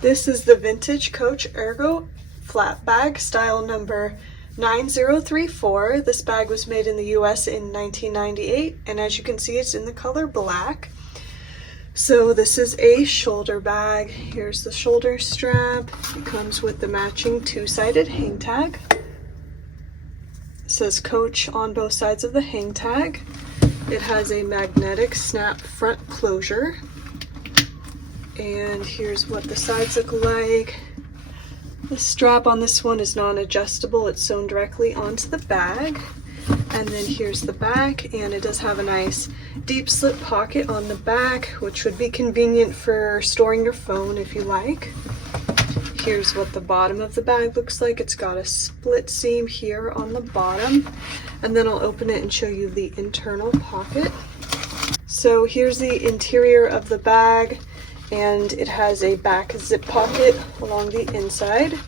This is the vintage Coach Ergo Flap bag, style number 9034. This bag was made in the US in 1998, and as you can see, it's in the color black. So this is a shoulder bag. Here's the shoulder strap. It comes with the matching two-sided hang tag. It says Coach on both sides of the hang tag. It has a magnetic snap front closure. And here's what the sides look like. The strap on this one is non-adjustable. It's sewn directly onto the bag. And then here's the back, and it does have a nice deep slip pocket on the back, which would be convenient for storing your phone if you like. Here's what the bottom of the bag looks like. It's got a split seam here on the bottom, and then I'll open it and show you the internal pocket. So here's the interior of the bag, and it has a back zip pocket along the inside.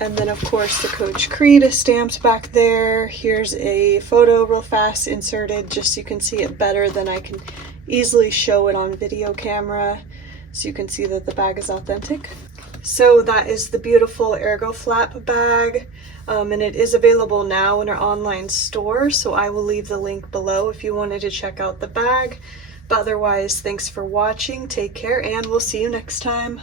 And then of course the Coach Creed is stamped back there. Here's a photo real fast inserted just so you can see it better than I can easily show it on video camera, so you can see that the bag is authentic. So that is the beautiful Ergo Flap bag, and it is available now in our online store, so I will leave the link below if you wanted to check out the bag. But otherwise, thanks for watching, take care, and we'll see you next time.